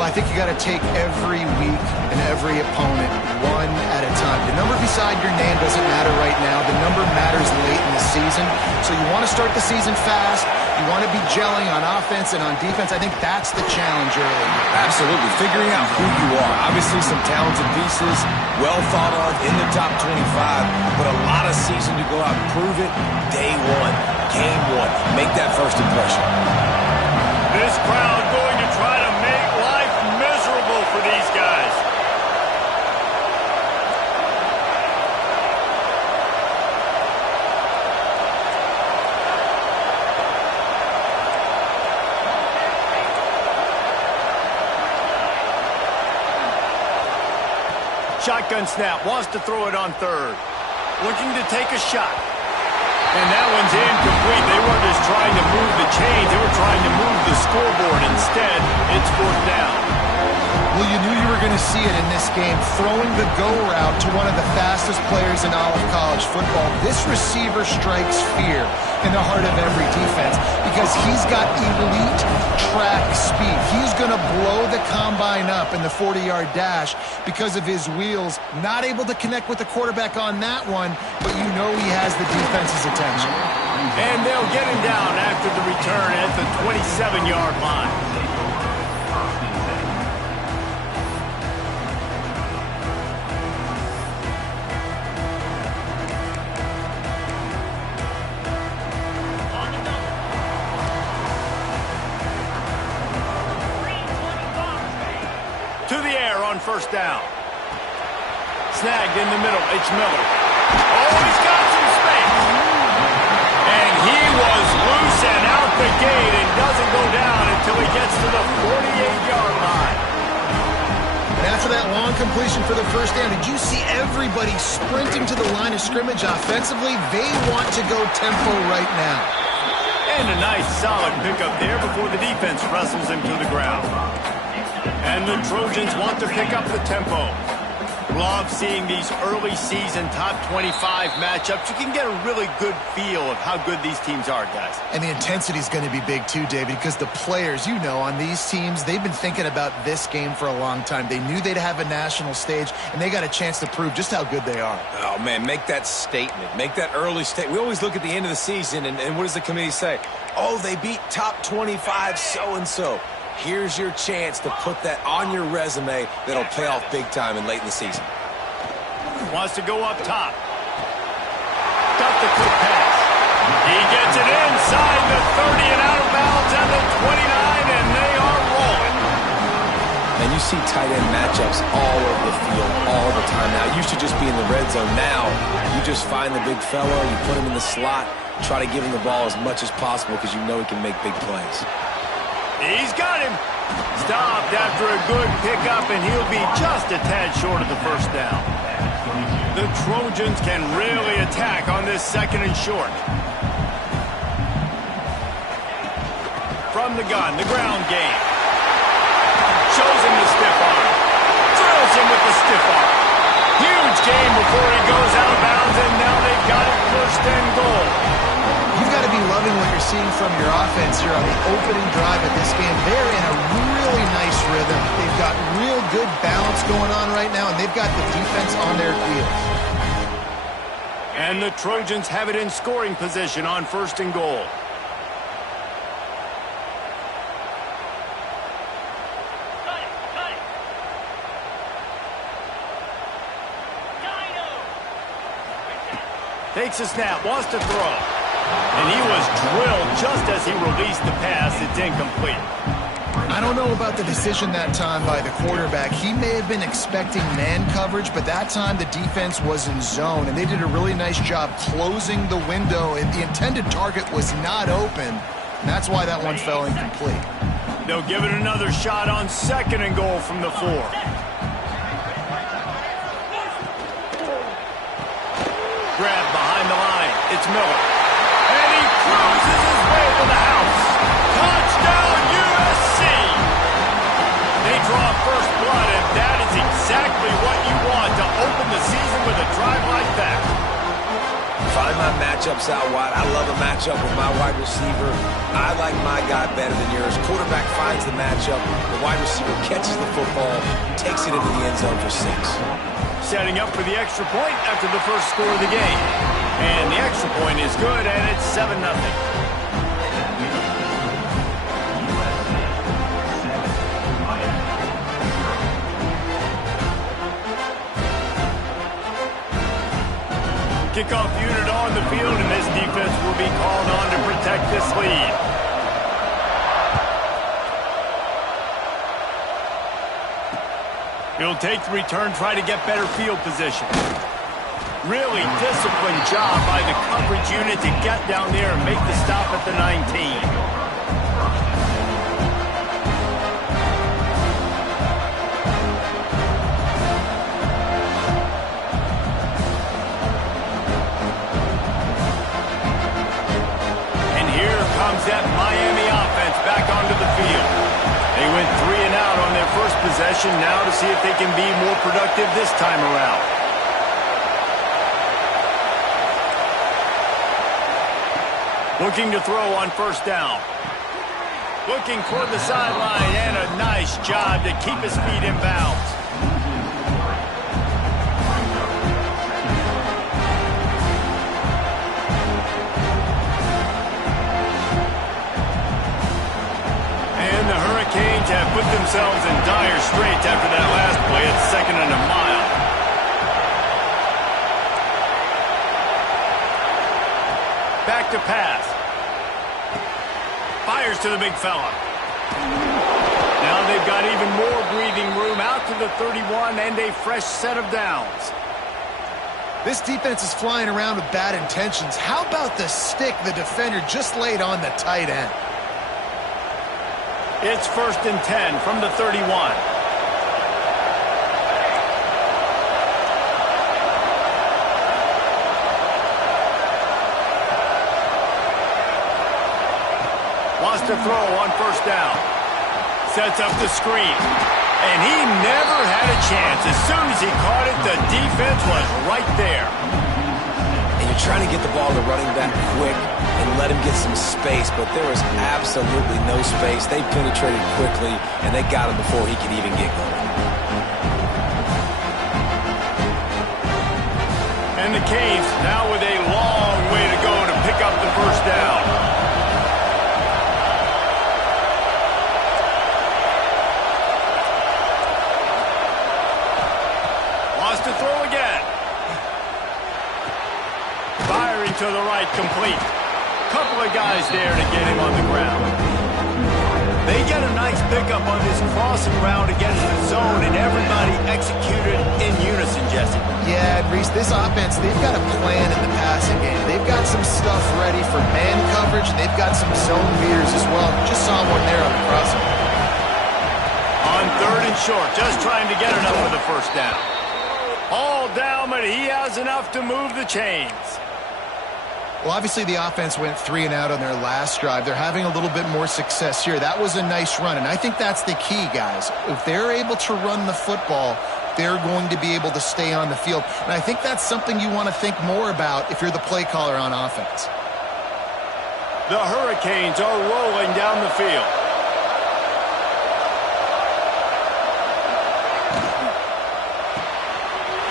Well, I think you got to take every week and every opponent one at a time. The number beside your name doesn't matter right now. The number matters late in the season. So you want to start the season fast. You want to be gelling on offense and on defense. I think that's the challenge early. Absolutely. Figuring out who you are. Obviously some talented pieces, well thought of in the top 25, but a lot of season to go out and prove it. Day one, game one. Make that first impression. This crowd going to try to make life miserable for these guys. Shotgun snap, wants to throw it on third. Looking to take a shot. And that one's incomplete. They weren't just trying to move the chains. They were trying to move the scoreboard. Instead, it's fourth down. Well, you knew you were going to see it in this game. Throwing the go route to one of the fastest players in all of college football. This receiver strikes fear in the heart of every defense because he's got elite track speed. He's going to blow the combine up in the 40-yard dash because of his wheels. Not able to connect with the quarterback on that one, but you know he has the defense's attention. And they'll get him down after the return at the 27-yard line. First down. Snagged in the middle. It's Miller. Oh, he's got some space. And he was loose and out the gate and doesn't go down until he gets to the 48-yard line. And after that long completion for the first down, did you see everybody sprinting to the line of scrimmage offensively? They want to go tempo right now. And a nice solid pickup there before the defense wrestles him to the ground. And the Trojans want to pick up the tempo. Love seeing these early season top 25 matchups. You can get a really good feel of how good these teams are, guys. And the intensity is going to be big too, David, because the players, you know, on these teams, they've been thinking about this game for a long time. They knew they'd have a national stage, and they got a chance to prove just how good they are. Oh, man, make that statement. Make that early statement. We always look at the end of the season, and what does the committee say? Oh, they beat top 25 so-and-so. Here's your chance to put that on your resume that'll pay off big time and late in the season. Wants to go up top. Got the quick pass. He gets it inside the 30 and out of bounds at the 29, and they are rolling. And you see tight end matchups all over the field all the time now. It used to just be in the red zone. Now you just find the big fella, you put him in the slot, try to give him the ball as much as possible because you know he can make big plays. He's got him. Stopped after a good pickup, and he'll be just a tad short of the first down. The Trojans can really attack on this second and short. From the gun, the ground game. Shows him the stiff arm. Drills him with the stiff arm. Huge game before he goes out of bounds, and now they've got it first and goal. You've got to be loving what you're seeing from your offense here on the opening drive of this game. They're in a really nice rhythm. They've got real good balance going on right now, and they've got the defense on their heels. And the Trojans have it in scoring position on first and goal. Takes a snap, wants to throw. And he was drilled just as he released the pass. It's incomplete. I don't know about the decision that time by the quarterback. He may have been expecting man coverage, but that time the defense was in zone, and they did a really nice job closing the window. And the intended target was not open, and that's why that one fell incomplete. They'll give it another shot on second and goal from the 4. Grab behind the line. It's Miller. And he cruises his way to the house. Touchdown, USC! They draw first blood, and that is exactly what you want to open the season with a drive like that. Find my matchups out wide. I love a matchup with my wide receiver. I like my guy better than yours. Quarterback finds the matchup. The wide receiver catches the football, takes it into the end zone for 6. Setting up for the extra point after the first score of the game. And the extra point is good, and it's 7-0. Kickoff unit on the field, and this defense will be called on to protect this lead. He'll take the return, try to get better field position. Really disciplined job by the coverage unit to get down there and make the stop at the 19. That Miami offense back onto the field. They went 3 and out on their first possession, now to see if they can be more productive this time around. Looking to throw on first down. Looking toward the sideline, and a nice job to keep his feet in bounds. Have put themselves in dire straits after that last play at 2nd and a mile. Back to pass. Fires to the big fella. Now they've got even more breathing room out to the 31 and a fresh set of downs. This defense is flying around with bad intentions. How about the stick the defender just laid on the tight end? It's 1st and 10 from the 31. Wants to throw on first down. Sets up the screen. And he never had a chance. As soon as he caught it, the defense was right there. And you're trying to get the ball to running back quick and let him get some space, but there was absolutely no space. They penetrated quickly, and they got him before he could even get going. And the Canes now with a long way to go to pick up the first down. Wants to throw again. Firing to the right, complete. Couple of guys there to get him on the ground. They get a nice pickup on this crossing route against the zone, and everybody executed in unison, Jesse. Yeah, and Reese, this offense, they've got a plan in the passing game. They've got some stuff ready for man coverage. They've got some zone beaters as well. Just saw one there on the crossing. On 3rd and short, just trying to get enough for the first down. All down, but he has enough to move the chains. Well, obviously the offense went 3 and out on their last drive. They're having a little bit more success here. That was a nice run, and I think that's the key, guys. If they're able to run the football, they're going to be able to stay on the field. And I think that's something you want to think more about if you're the play caller on offense. The Hurricanes are rolling down the field.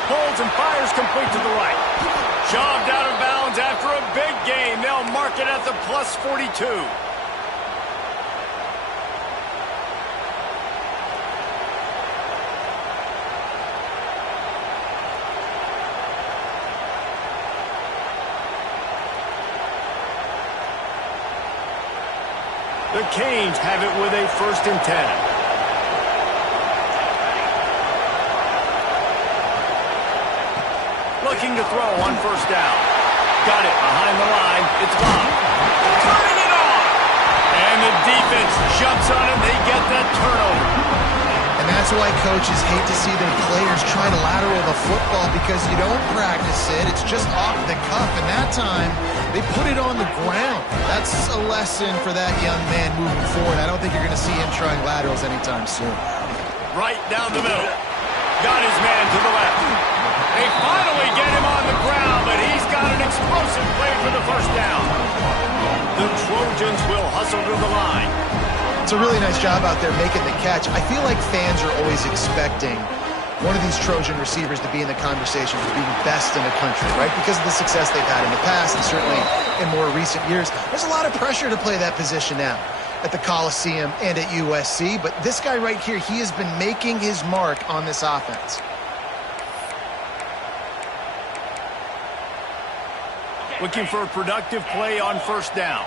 Pulls and fires complete to the right. Shoved out of bounds after a big gain. They'll mark it at the plus 42. The Canes have it with a 1st and 10. Looking to throw on first down. Got it behind the line. It's Bob. Turning it on. And the defense jumps on it. They get that turnover. And that's why coaches hate to see their players try to lateral the football, because you don't practice it. It's just off the cuff. And that time, they put it on the ground. That's a lesson for that young man moving forward. I don't think you're going to see him trying laterals anytime soon. Right down the middle. Got his man to the left. They finally get him on the ground, but he's got an explosive play for the first down. The Trojans will hustle to the line. It's a really nice job out there making the catch. I feel like fans are always expecting one of these Trojan receivers to be in the conversation to be the best in the country, right? Because of the success they've had in the past and certainly in more recent years. There's a lot of pressure to play that position now at the Coliseum and at USC, but this guy right here, he has been making his mark on this offense. Looking for a productive play on first down.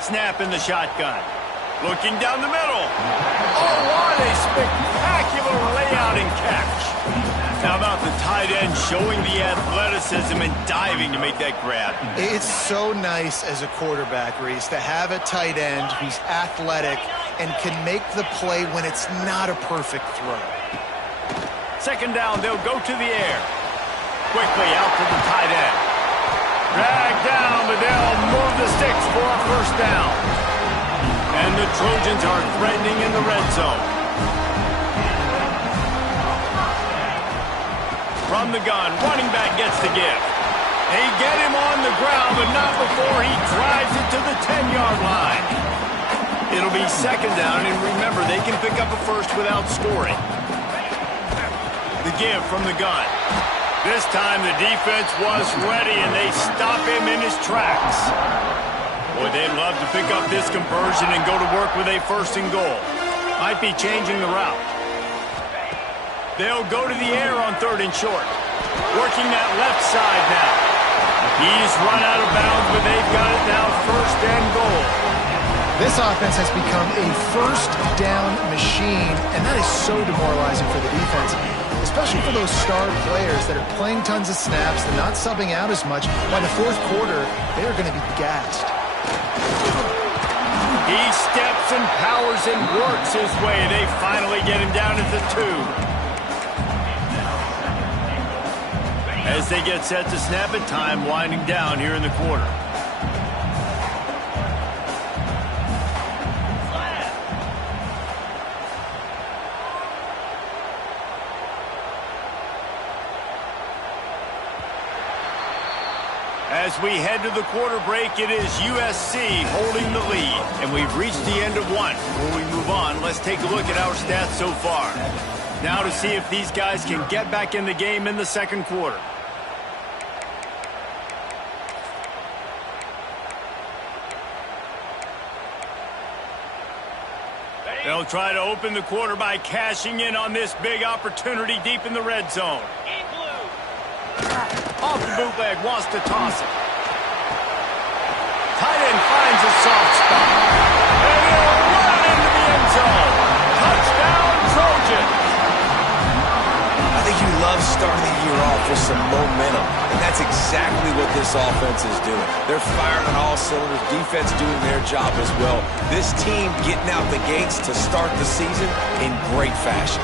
Snap in the shotgun. Looking down the middle. Oh, what a spectacular layout and catch. How about the tight end showing the athleticism and diving to make that grab? It's so nice as a quarterback, Reese, to have a tight end who's athletic and can make the play when it's not a perfect throw. Second down, they'll go to the air. Quickly out to the tight end. Dragged down, but they'll move the sticks for a first down. And the Trojans are threatening in the red zone. From the gun, running back gets the give. They get him on the ground, but not before he drives it to the 10-yard line. It'll be second down, and remember, they can pick up a first without scoring. The give from the gun. This time the defense was ready, and they stop him in his tracks. Boy, they'd love to pick up this conversion and go to work with a first and goal. Might be changing the route. They'll go to the air on third and short. Working that left side now. He's run out of bounds, but they've got it now first and goal. This offense has become a first down machine, and that is so demoralizing for the defense, especially for those star players that are playing tons of snaps. They're not subbing out as much. By the fourth quarter, they are going to be gassed. He steps and powers and works his way. They finally get him down at the 2. As they get set to snap it, time winding down here in the quarter. As we head to the quarter break, it is USC holding the lead. And we've reached the end of one. Before we move on, let's take a look at our stats so far. Now to see if these guys can get back in the game in the second quarter. They'll try to open the quarter by cashing in on this big opportunity deep in the red zone. Off the bootleg, wants to toss it. Tight end finds a soft spot. And he'll run into the end zone. Touchdown, Trojans. I think you love starting the year off with some momentum, and that's exactly what this offense is doing. They're firing on all cylinders, defense doing their job as well. This team getting out the gates to start the season in great fashion.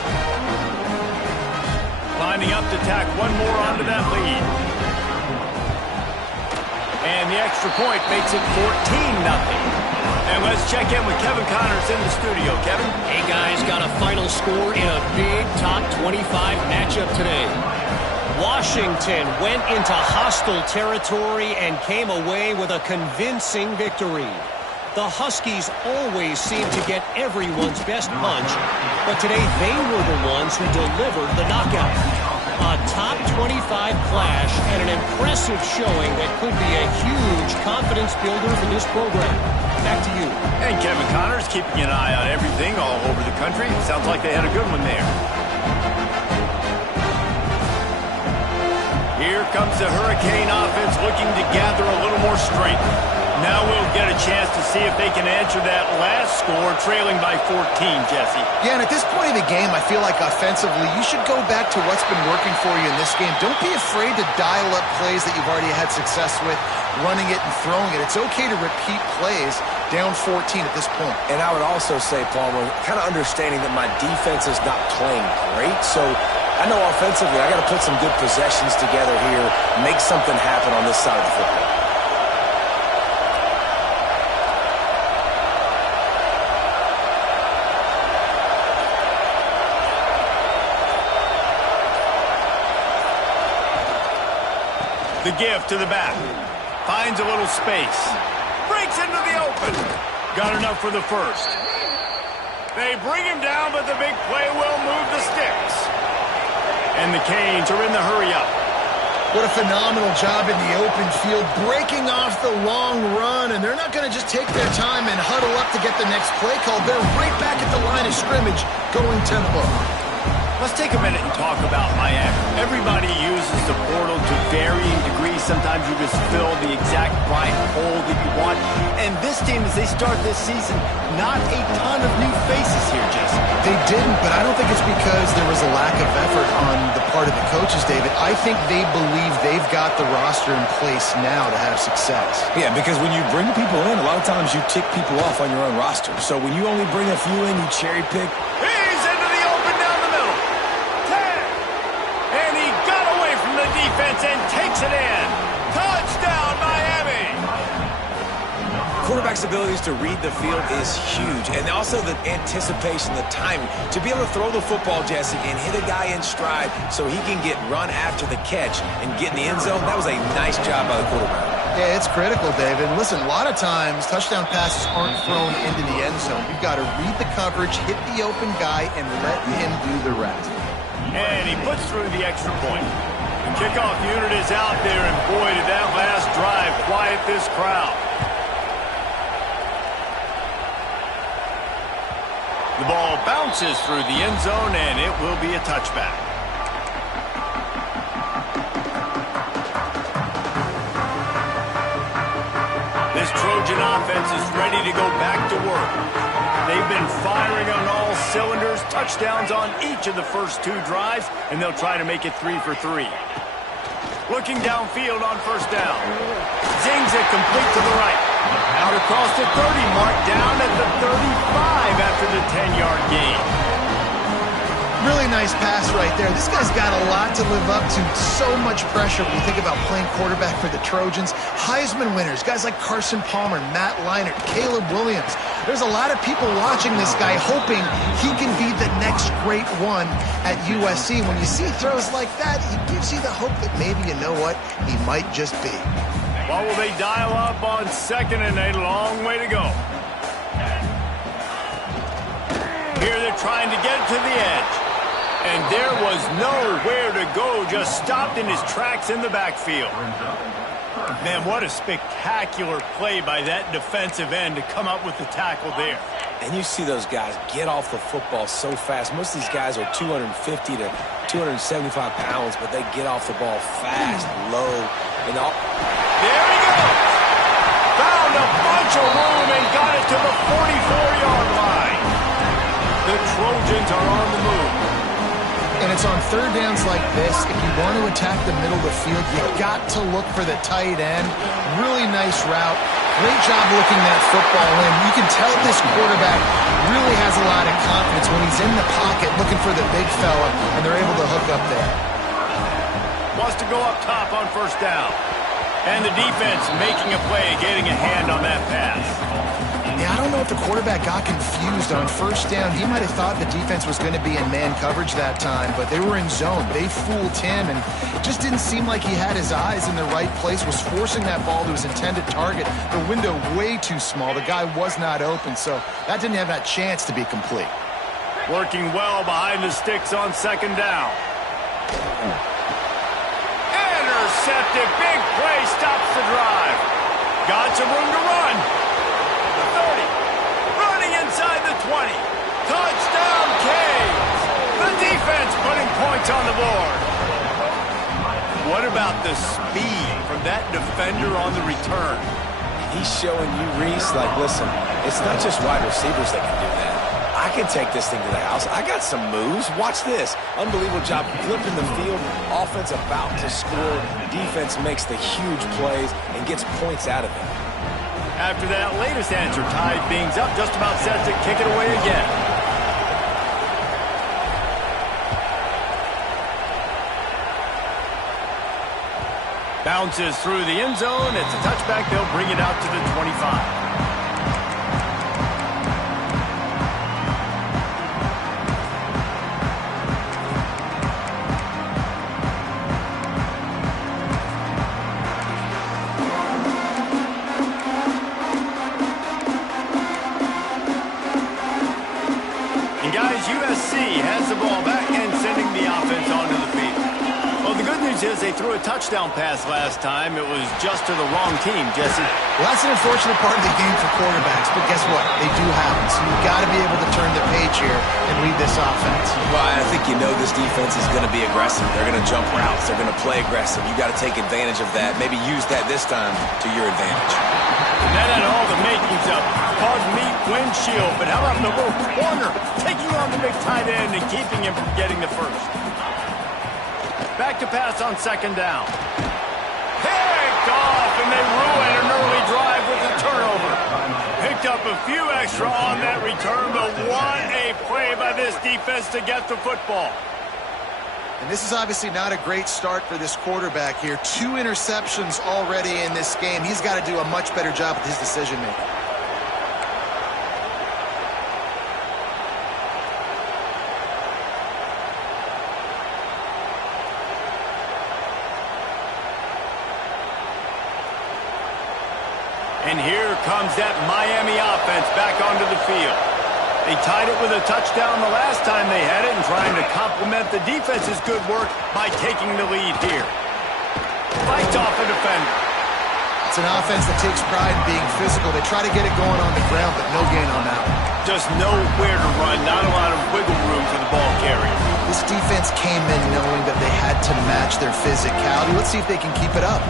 Lining up to tack one more onto that lead. And the extra point makes it 14-0. And let's check in with Kevin Connors in the studio. Kevin? Hey, guys, got a final score in a big top 25 matchup today. Washington went into hostile territory and came away with a convincing victory. The Huskies always seem to get everyone's best punch, but today they were the ones who delivered the knockout. A top 25 clash and an impressive showing that could be a huge confidence builder for this program. Back to you. And Kevin Connors keeping an eye on everything all over the country. Sounds like they had a good one there. Here comes the Hurricane offense looking to gather a little more strength. Now we'll get a chance to see if they can answer that last score, trailing by 14, Jesse. Yeah, and at this point of the game, I feel like offensively, you should go back to what's been working for you in this game. Don't be afraid to dial up plays that you've already had success with, running it and throwing it. It's okay to repeat plays down 14 at this point. And I would also say, Palmer, kind of understanding that my defense is not playing great, so I know offensively I got to put some good possessions together here, make something happen on this side of the football. The give to the back. Finds a little space. Breaks into the open. Got enough for the first. They bring him down, but the big play will move the sticks. And the Canes are in the hurry-up. What a phenomenal job in the open field, breaking off the long run, and they're not going to just take their time and huddle up to get the next play called. They're right back at the line of scrimmage, going tempo. Let's take a minute and talk about Miami. Everybody uses the portal to varying degrees. Sometimes you just fill the exact right hole that you want. And this team, as they start this season, not a ton of new faces here, Jesse. They didn't, but I don't think it's because there was a lack of effort on the part of the coaches, David. I think they believe they've got the roster in place now to have success. Yeah, because when you bring people in, a lot of times you tick people off on your own roster. So when you only bring a few in, you cherry pick. He's into the open down the middle. 10. And he got away from the defense and takes it in. Touchdown, Miami. Quarterback's abilities to read the field is huge. And also the anticipation, the timing. To be able to throw the football, Jesse, and hit a guy in stride so he can get run after the catch and get in the end zone, that was a nice job by the quarterback. Yeah, it's critical, David. Listen, a lot of times touchdown passes aren't thrown into the end zone. You've got to read the coverage, hit the open guy, and let him do the rest. And he puts through the extra point. The kickoff unit is out there, and boy, did that last drive quiet this crowd. The ball bounces through the end zone, and it will be a touchback. This Trojan offense is ready to go back to work. They've been firing on all cylinders, touchdowns on each of the first two drives, and they'll try to make it 3 for 3. Looking downfield on first down. Zings it complete to the right. Out across the 30 mark, down at the 35 after the 10-yard gain. Really nice pass right there. This guy's got a lot to live up to. So much pressure when you think about playing quarterback for the Trojans. Heisman winners, guys like Carson Palmer, Matt Leinart, Caleb Williams. There's a lot of people watching this guy hoping he can be the next great one at USC. When you see throws like that, it gives you the hope that maybe, you know what, he might just be. What will they dial up on second and a long way to go? Here they're trying to get to the edge. And there was nowhere to go, just stopped in his tracks in the backfield. Man, what a spectacular play by that defensive end to come up with the tackle there. And you see those guys get off the football so fast. Most of these guys are 250 to 275 pounds, but they get off the ball fast, low, and all. There he goes! Found a bunch of room and got it to the 44-yard line. The Trojans are on the move. And it's on third downs like this. If you want to attack the middle of the field, you've got to look for the tight end. Really nice route. Great job looking that football in. You can tell this quarterback really has a lot of confidence when he's in the pocket looking for the big fella, and they're able to hook up there. Wants to go up top on first down. And the defense making a play, getting a hand on that pass. Yeah, I don't know if the quarterback got confused on first down. He might have thought the defense was going to be in man coverage that time, but they were in zone. They fooled him, and it just didn't seem like he had his eyes in the right place, was forcing that ball to his intended target. The window way too small. The guy was not open, so that didn't have that chance to be complete. Working well behind the sticks on second down. Intercepted. Big play stops the drive. Got some room to run. 30. Running inside the 20. Touchdown, Canes. The defense putting points on the board. What about the speed from that defender on the return? He's showing you, Reese, like, listen, it's not just wide receivers that can do that. I can take this thing to the house. I got some moves. Watch this. Unbelievable job flipping the field. Offense about to score. Defense makes the huge plays and gets points out of it. After that latest answer, tied things up, just about set to kick it away again. Bounces through the end zone. It's a touchback. They'll bring it out to the 25. as USC has the ball back and sending the offense onto the field. Well, the good news is they threw a touchdown pass last time. It was just to the wrong team, Jesse. Well, that's an unfortunate part of the game for quarterbacks, but guess what? They do happen, so you've got to be able to turn the page here and read this offense. Well, I think you know this defense is going to be aggressive. They're going to jump routes. They're going to play aggressive. You got to take advantage of that. Maybe use that this time to your advantage. And that had all the makings of cosmic windshield, but how about the little corner taking on the big tight end and keeping him from getting the first? Back to pass on second down. Picked off, and they ruin an early drive with a turnover. Picked up a few extra on that return, but what a play by this defense to get the football. And this is obviously not a great start for this quarterback here. 2 interceptions already in this game. He's got to do a much better job with his decision-making. And here comes that Miami offense back onto the field. They tied it with a touchdown the last time they had it and trying to complement the defense's good work by taking the lead here. Fights off a defender. It's an offense that takes pride in being physical. They try to get it going on the ground, but no gain on that one. Just nowhere to run, not a lot of wiggle room for the ball carrier. This defense came in knowing that they had to match their physicality. Let's see if they can keep it up.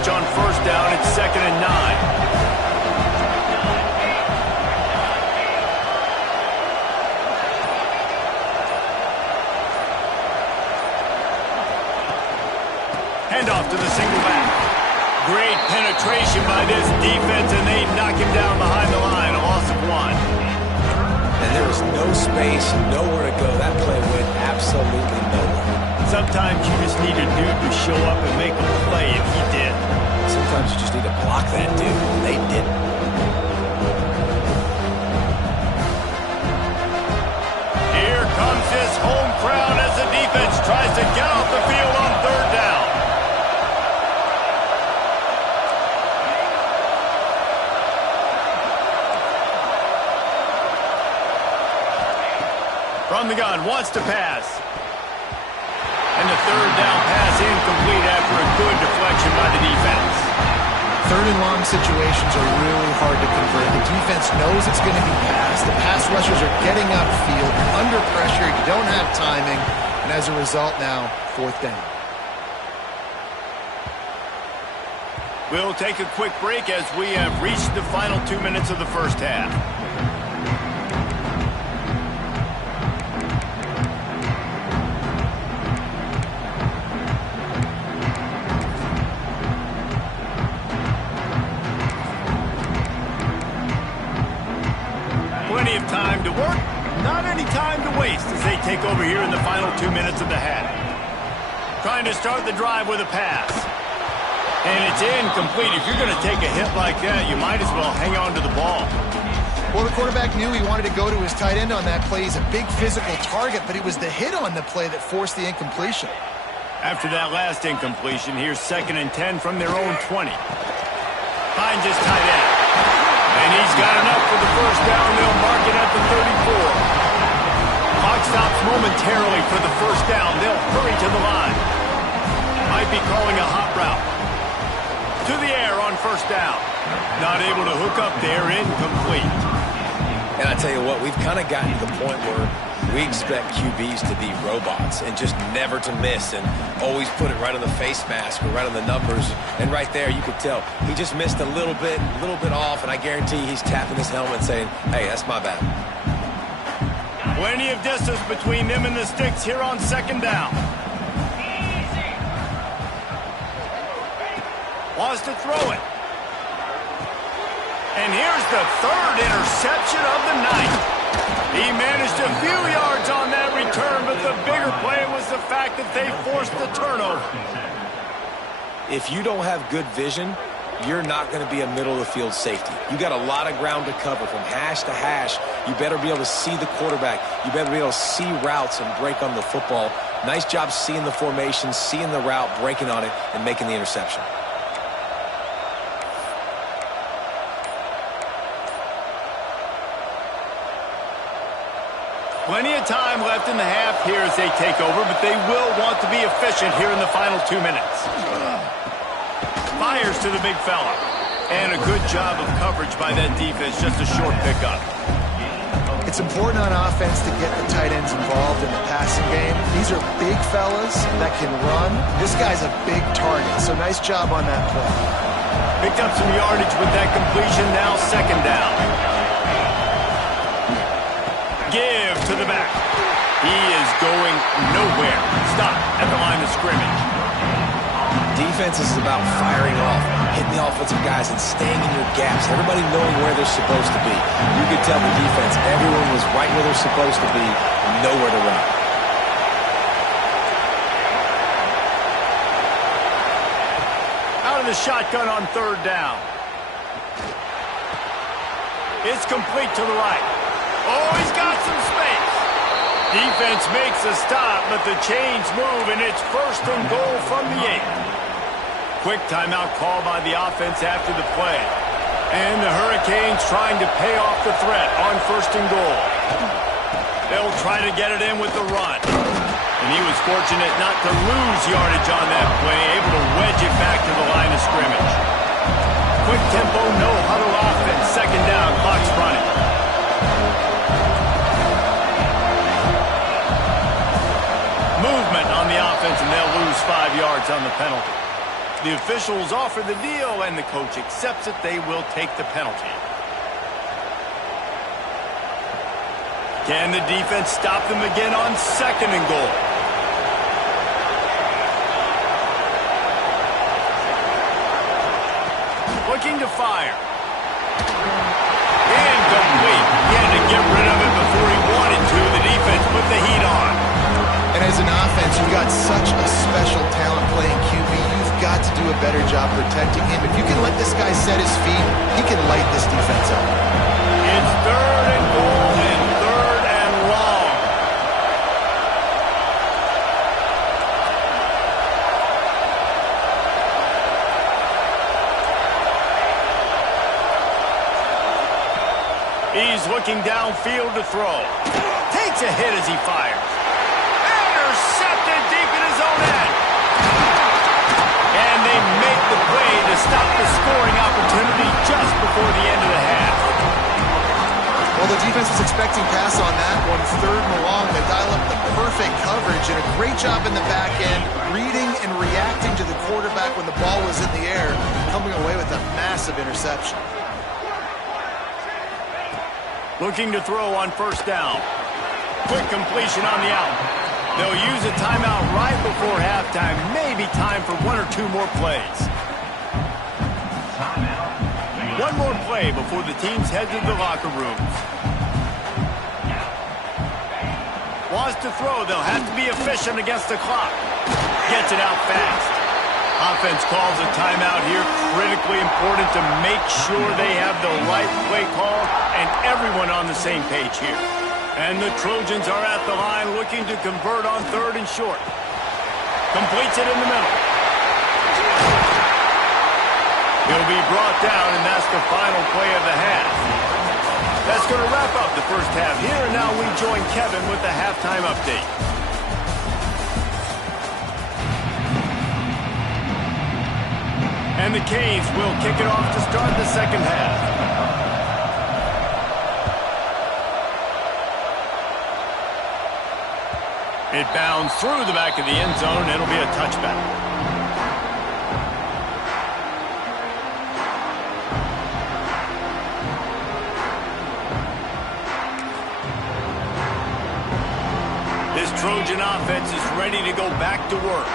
On first down, it's 2nd and 9. Handoff to the single back. Great penetration by this defense, and they knock him down behind the line. A loss of 1. And there was no space, nowhere to go. That play went absolutely nowhere. Sometimes you just need a dude to show up and make a play, and he did. Sometimes you just need to block that dude, and they didn't. Here comes his home crowd as the defense tries to get off the field on 3rd down. From the gun, wants to pass. And the 3rd down pass incomplete after a good deflection by the defense. 3rd and long situations are really hard to convert. The defense knows it's going to be passed. The pass rushers are getting upfield. You're under pressure. You don't have timing. And as a result now, 4th down. We'll take a quick break as we have reached the final 2 minutes of the first half. Plenty of time to work, not any time to waste as they take over here in the final 2 minutes of the half. Trying to start the drive with a pass. And it's incomplete. If you're going to take a hit like that, you might as well hang on to the ball. Well, the quarterback knew he wanted to go to his tight end on that play. He's a big physical target, but it was the hit on the play that forced the incompletion. After that last incompletion, here's 2nd and 10 from their own 20. Finds his tight end. And he's got enough for the first down. They'll mark it at the 34. Clock stops momentarily for the first down. They'll hurry to the line. Might be calling a hot route. To the air on first down. Not able to hook up there, incomplete. And I tell you what, we've kind of gotten to the point where we expect QBs to be robots and just never to miss and always put it right on the face mask or right on the numbers. And right there, you could tell he just missed a little bit off, and I guarantee he's tapping his helmet saying, hey, that's my bad. Plenty of distance between them and the sticks here on 2nd down. Wants to throw it. And here's the 3rd interception of the night. He managed a few yards on that return, but the bigger play was the fact that they forced the turnover. If you don't have good vision, you're not going to be a middle-of-the-field safety. You got a lot of ground to cover from hash to hash. You better be able to see the quarterback. You better be able to see routes and break on the football. Nice job seeing the formation, seeing the route, breaking on it, and making the interception. Plenty of time left in the half here as they take over, but they will want to be efficient here in the final 2 minutes. Fires to the big fella. And a good job of coverage by that defense, just a short pickup. It's important on offense to get the tight ends involved in the passing game. These are big fellas that can run. This guy's a big target, so nice job on that play. Picked up some yardage with that completion, now second down. Give to the back. He is going nowhere. Stop at the line of scrimmage. Defense is about firing off, hitting the offensive guys and staying in your gaps. Everybody knowing where they're supposed to be. You could tell the defense, everyone was right where they're supposed to be, nowhere to run. Out of the shotgun on third down. It's complete to the right. Oh, he's got some space. Defense makes a stop, but the chains move, and it's first and goal from the 8. Quick timeout call by the offense after the play. And the Hurricanes trying to pay off the threat on first and goal. They'll try to get it in with the run. And he was fortunate not to lose yardage on that play, able to wedge it back to the line of scrimmage. Quick tempo, no huddle offense. Second down, clock's running. Movement on the offense, and they'll lose 5 yards on the penalty. The officials offer the deal, and the coach accepts it. They will take the penalty. Can the defense stop them again on second and goal? Looking to fire. Incomplete. He had to get rid of it before he wanted to. The defense put the heat on. And as an offense, you've got such a special talent playing QB. You've got to do a better job protecting him. If you can let this guy set his feet, he can light this defense up. It's third and goal and third and long. He's looking downfield to throw. Takes a hit as he fires. Intercepted deep in his own end. And they make the play to stop the scoring opportunity just before the end of the half. Well, the defense was expecting pass on that one, third and long. They dial up the perfect coverage and a great job in the back end, reading and reacting to the quarterback when the ball was in the air, coming away with a massive interception. Looking to throw on first down. Quick completion on the out. They'll use a timeout right before halftime. Maybe time for 1 or 2 more plays. One more play before the teams head to the locker rooms. Wants to throw. They'll have to be efficient against the clock. Gets it out fast. Offense calls a timeout here. Critically important to make sure they have the right play call and everyone on the same page here. And the Trojans are at the line looking to convert on third and short. Completes it in the middle. He'll be brought down, and that's the final play of the half. That's going to wrap up the first half here, and now we join Kevin with the halftime update. And the Canes will kick it off to start the second half. It bounds through the back of the end zone. It'll be a touchback. This Trojan offense is ready to go back to work.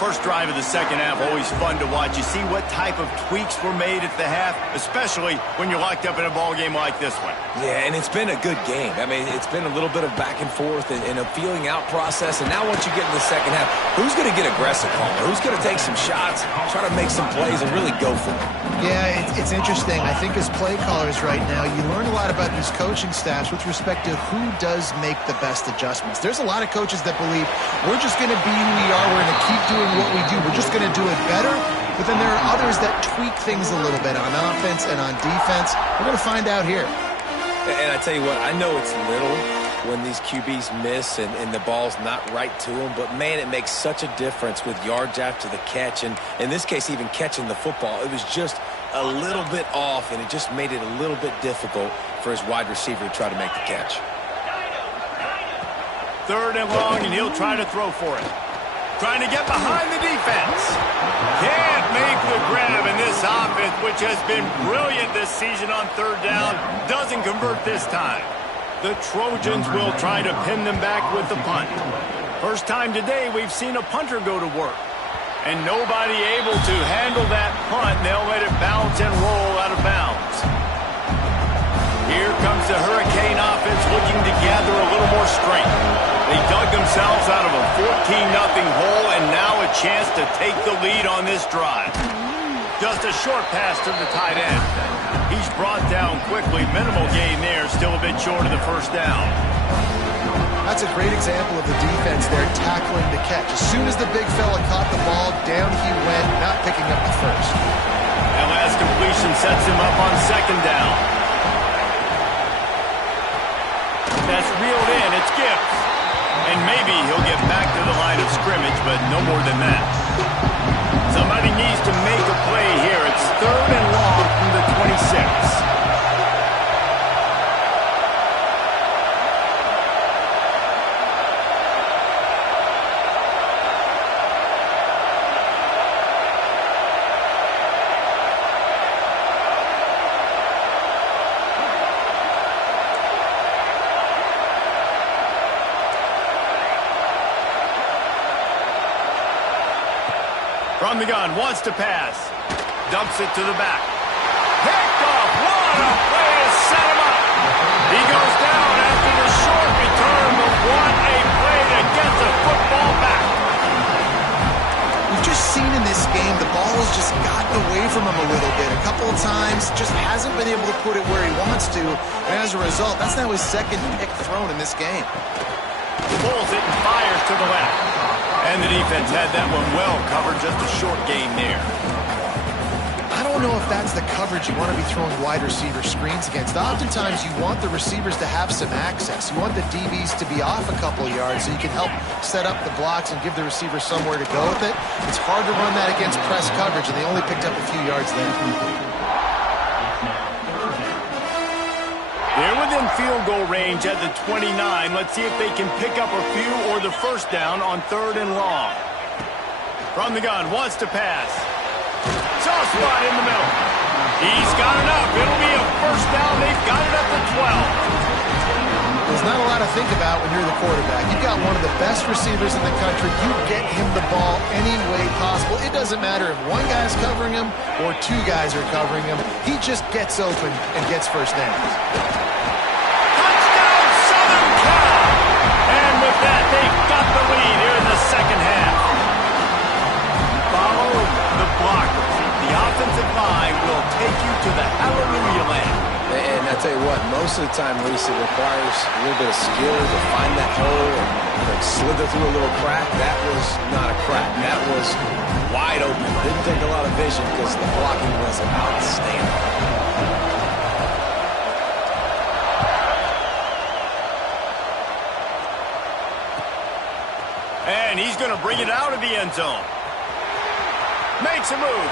First drive of the second half, always fun to watch. You see what type of tweaks were made at the half, especially when you're locked up in a ball game like this one. Yeah, and it's been a good game. I mean, it's been a little bit of back and forth and a feeling out process. And now once you get in the second half, who's going to get aggressive, Palmer? Who's going to take some shots, try to make some plays, and really go for it? Yeah, it's interesting. I think as play callers right now, you learn a lot about these coaching staffs with respect to who does make the best adjustments. There's a lot of coaches that believe we're just going to be who we are. We're going to keep doing what we do. We're just going to do it better. But then there are others that tweak things a little bit on offense and on defense. We're going to find out here. And I tell you what, I know it's little when these QBs miss and the ball's not right to them, but man, it makes such a difference with yards after the catch, and in this case, even catching the football. It was just a little bit off, and it just made it a little bit difficult for his wide receiver to try to make the catch. Third and long, and he'll try to throw for it. Trying to get behind the defense. Can't make the grab, and this offense, which has been brilliant this season on third down, doesn't convert this time. The Trojans will try to pin them back with the punt. First time today we've seen a punter go to work. And nobody able to handle that punt. They'll let it bounce and roll out of bounds. Here comes the Hurricane offense looking to gather a little more strength. They dug themselves out of a 14-0 hole, and now a chance to take the lead on this drive. Just a short pass to the tight end. He's brought down quickly. Minimal gain there, still a bit short of the first down. That's a great example of the defense there tackling the catch. As soon as the big fella caught the ball, down he went, not picking up the first. That last completion sets him up on second down. That's reeled in. It's Gibbs. And maybe he'll get back to the line of scrimmage, but no more than that. Somebody needs to make a play here. It's third and long from the 26. From the gun, wants to pass. Dumps it to the back. Picked off. What a play to set him up. He goes down after the short return, but what a play to get the football back. We've just seen in this game the ball has just gotten away from him a little bit. A couple of times, just hasn't been able to put it where he wants to. And as a result, that's now his second pick thrown in this game. Pulls it and fires to the left. And the defense had that one well covered, just a short gain there. I don't know if that's the coverage you want to be throwing wide receiver screens against. Oftentimes, you want the receivers to have some access. You want the DBs to be off a couple of yards so you can help set up the blocks and give the receiver somewhere to go with it. It's hard to run that against press coverage, and they only picked up a few yards there. They're within field goal range at the 29. Let's see if they can pick up a few or the first down on third and long. From the gun, wants to pass. Soft spot in the middle. He's got enough. It'll be a first down. They've got it at the 12. There's not a lot to think about when you're the quarterback. You've got one of the best receivers in the country. You get him the ball any way possible. It doesn't matter if one guy's covering him or two guys are covering him. He just gets open and gets first downs. Touchdown, Southern Cal! And with that, they've got the lead here in the second half. Follow the blockers. The offensive line will take you to the hallelujah land. And I tell you what, most of the time, Reese, it requires a little bit of skill to find that hole and slither through a little crack. That was not a crack. That was wide open. Didn't take a lot of vision because the blocking was outstanding. And he's going to bring it out of the end zone. Makes a move.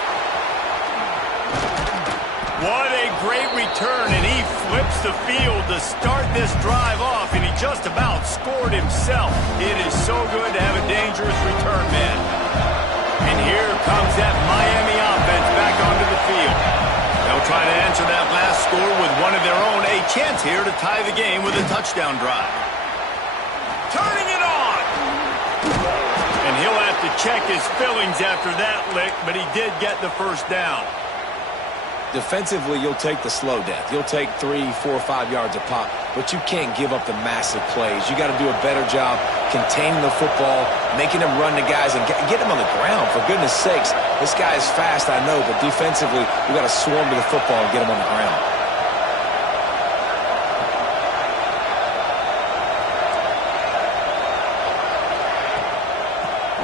What a great return, and he flips the field to start this drive off, and he just about scored himself. It is so good to have a dangerous return man. And here comes that Miami offense back onto the field. They'll try to answer that last score with one of their own. A chance here to tie the game with a touchdown drive. Turning it on! And he'll have to check his feelings after that lick, but he did get the first down. Defensively, you'll take the slow death. You'll take 3, 4, 5 yards a pop, but you can't give up the massive plays. You got to do a better job containing the football, making them run the guys, and get them on the ground. For goodness sakes, this guy is fast, I know, but defensively, we got to swarm to the football and get him on the ground.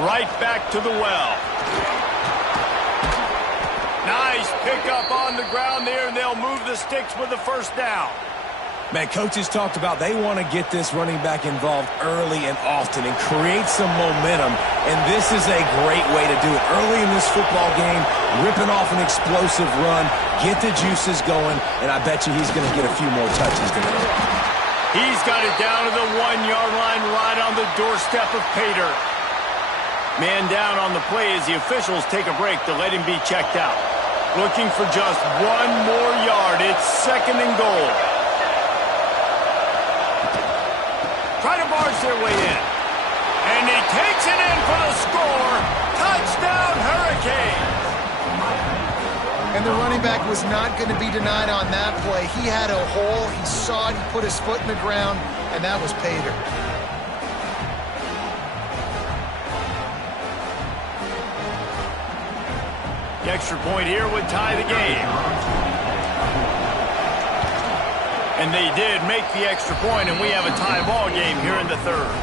Right back to the well. Nice pickup on the ground there, and they'll move the sticks with the first down. Man, coaches talked about they want to get this running back involved early and often and create some momentum, and this is a great way to do it. Early in this football game, ripping off an explosive run, get the juices going, and I bet you he's going to get a few more touches today. He's got it down to the 1-yard line right on the doorstep of Pater. Man down on the play as the officials take a break to let him be checked out. Looking for just 1 more yard. It's 2nd and goal. Try to barge their way in. And he takes it in for the score. Touchdown, Hurricanes. And the running back was not going to be denied on that play. He had a hole. He saw it. He put his foot in the ground, and that was Pater. The extra point here would tie the game. And they did make the extra point, and we have a tie ball game here in the 3rd.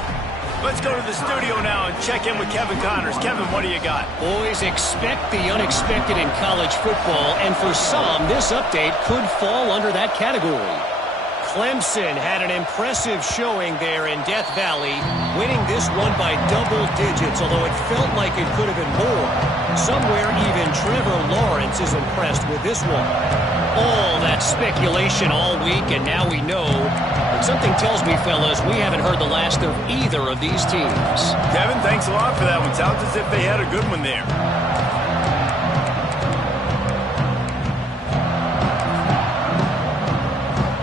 Let's go to the studio now and check in with Kevin Connors. Kevin, what do you got? Boys, expect the unexpected in college football, and for some, this update could fall under that category. Clemson had an impressive showing there in Death Valley, winning this one by double digits, although it felt like it could have been more. Somewhere even Trevor Lawrence is impressed with this one. All that speculation all week, and now we know. But something tells me, fellas, we haven't heard the last of either of these teams. Kevin, thanks a lot for that one. Sounds as if they had a good one there.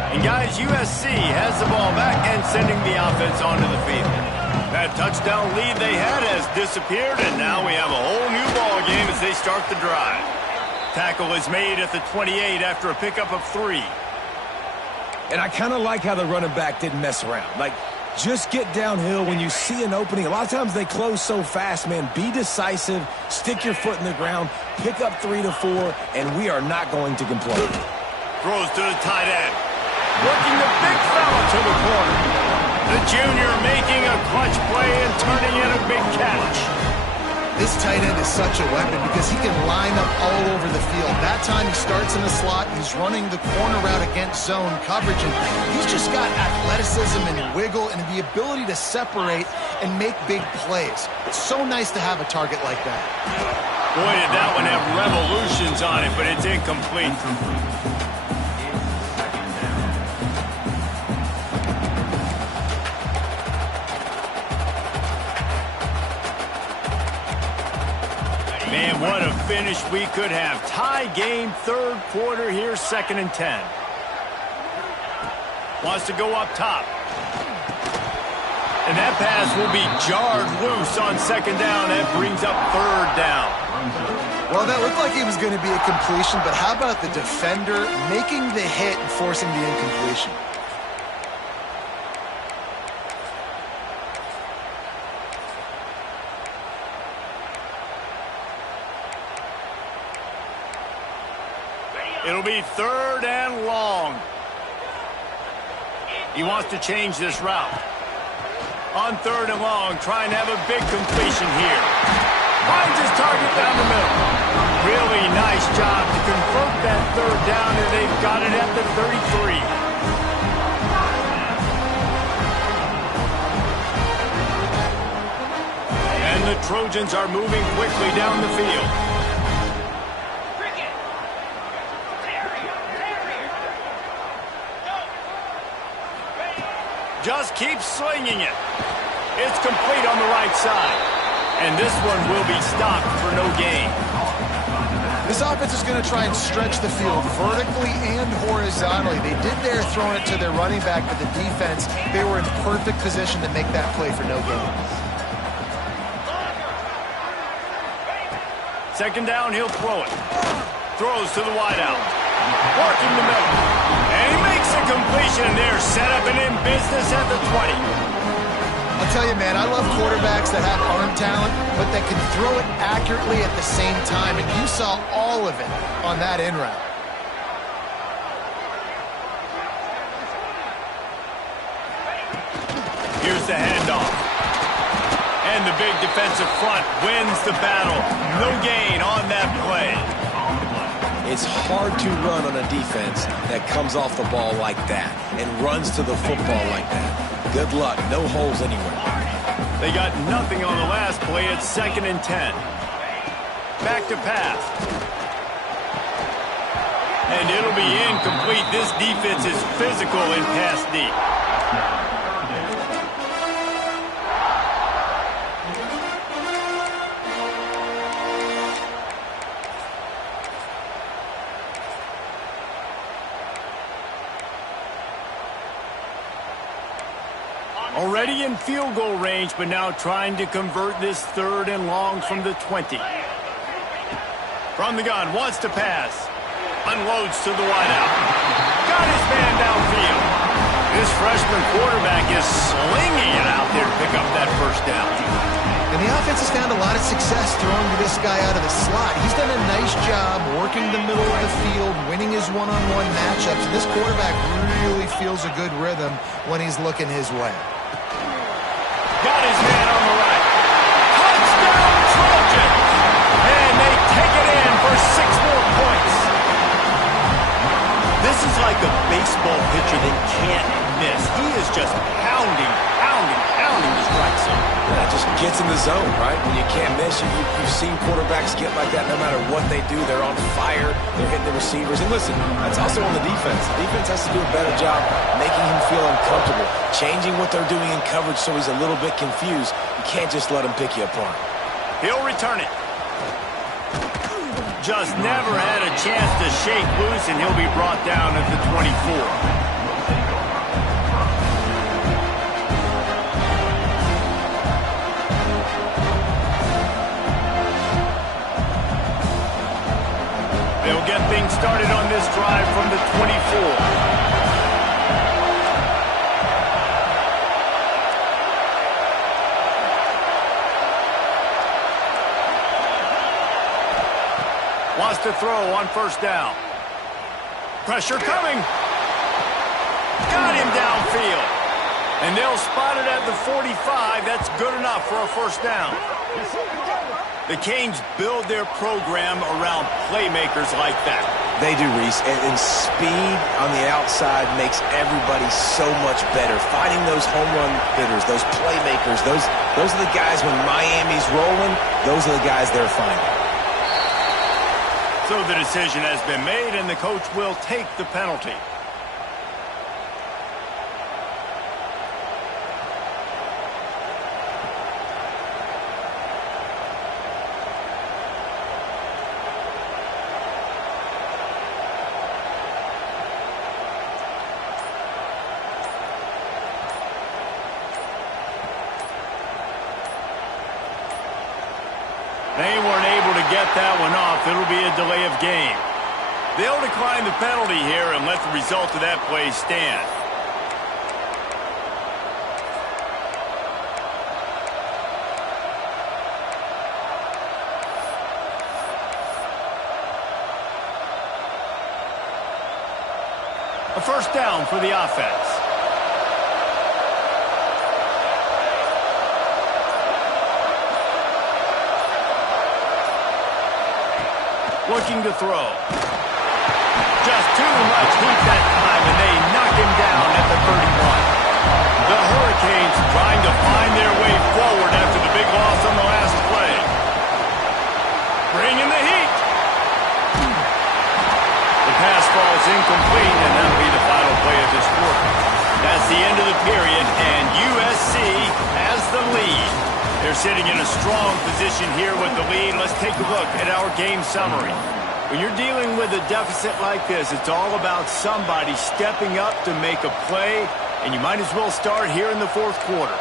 And guys, USC has the ball back and sending the offense onto the field. That touchdown lead they had has disappeared, and now we have a whole new ball game as they start the drive. Tackle is made at the 28 after a pickup of 3. And I kind of like how the running back didn't mess around. Like, just get downhill when you see an opening. A lot of times they close so fast, man. Be decisive, stick your foot in the ground, pick up 3 to 4, and we are not going to complain. Throws to the tight end. Working the big fella to the corner. The junior making a clutch play and turning in a big catch. This tight end is such a weapon because he can line up all over the field. That time he starts in the slot, he's running the corner route against zone coverage, and he's just got athleticism and wiggle and the ability to separate and make big plays. It's so nice to have a target like that. Boy, did that one have revolutions on it, but it's incomplete. Man, what a finish we could have. Tie game, 3rd quarter here, 2nd and 10. Wants to go up top. And that pass will be jarred loose on 2nd down. That brings up 3rd down. Well, that looked like it was going to be a completion, but how about the defender making the hit and forcing the incompletion? It'll be 3rd and long. He wants to change this route. On 3rd and long, trying to have a big completion here. Finds his target down the middle. Really nice job to convert that 3rd down, and they've got it at the 33. And the Trojans are moving quickly down the field. Just keep slinging it. It's complete on the right side. And this one will be stopped for no gain. This offense is going to try and stretch the field vertically and horizontally. They did their throwing it to their running back, but the defense, they were in perfect position to make that play for no gain. Second down, he'll throw it. Throws to the wideout. Working the middle. And he makes a completion. They're set up and in business at the 20. I'll tell you, man, I love quarterbacks that have arm talent, but that can throw it accurately at the same time. And you saw all of it on that in route. Here's the handoff. And the big defensive front wins the battle. No gain on that play. It's hard to run on a defense that comes off the ball like that and runs to the football like that. Good luck. No holes anywhere. They got nothing on the last play. It's 2nd and 10. Back to pass. And it'll be incomplete. This defense is physical in pass deep. Already in field goal range, but now trying to convert this 3rd and long from the 20. From the gun, wants to pass. Unloads to the wideout. Got his man downfield. This freshman quarterback is slinging it out there to pick up that first down. And the offense has found a lot of success throwing to this guy out of the slot. He's done a nice job working the middle of the field, winning his one-on-one matchups. And this quarterback really feels a good rhythm when he's looking his way. Got his man on the right. Touchdown, Trojans! And they take it in for 6 more points. This is like a baseball pitcher that can't miss. He is just pounding the strike zone. Yeah, just gets in the zone, right? When you can't miss, you've seen quarterbacks get like that no matter what they do. They're on fire. They're hitting the receivers. And listen, that's also on the defense. The defense has to do a better job making him feel uncomfortable, changing what they're doing in coverage so he's a little bit confused. You can't just let him pick you apart. He'll return it. Just never had a chance to shake loose, and he'll be brought down at the 24. They'll get things started on this drive from the 24. Wants to throw on first down. Pressure coming. Got him downfield. And they'll spot it at the 45. That's good enough for a first down. The Canes build their program around playmakers like that. They do, Reese, and speed on the outside makes everybody so much better. Finding those home run hitters, those playmakers, those are the guys when Miami's rolling, those are the guys they're finding. So the decision has been made, and the coach will take the penalty. They weren't able to get that one off. It'll be a delay of game. They'll decline the penalty here and let the result of that play stand. A first down for the offense. Looking to throw. Just too much heat that time, and they knock him down at the 31. The Hurricanes trying to find their way forward after the big loss on the last play. Bringing the heat. The pass falls incomplete, and that'll be the final play of this quarter. That's the end of the period, and USC has the lead. They're sitting in a strong position here with the lead. Let's take a look at our game summary. When you're dealing with a deficit like this, it's all about somebody stepping up to make a play, and you might as well start here in the fourth quarter.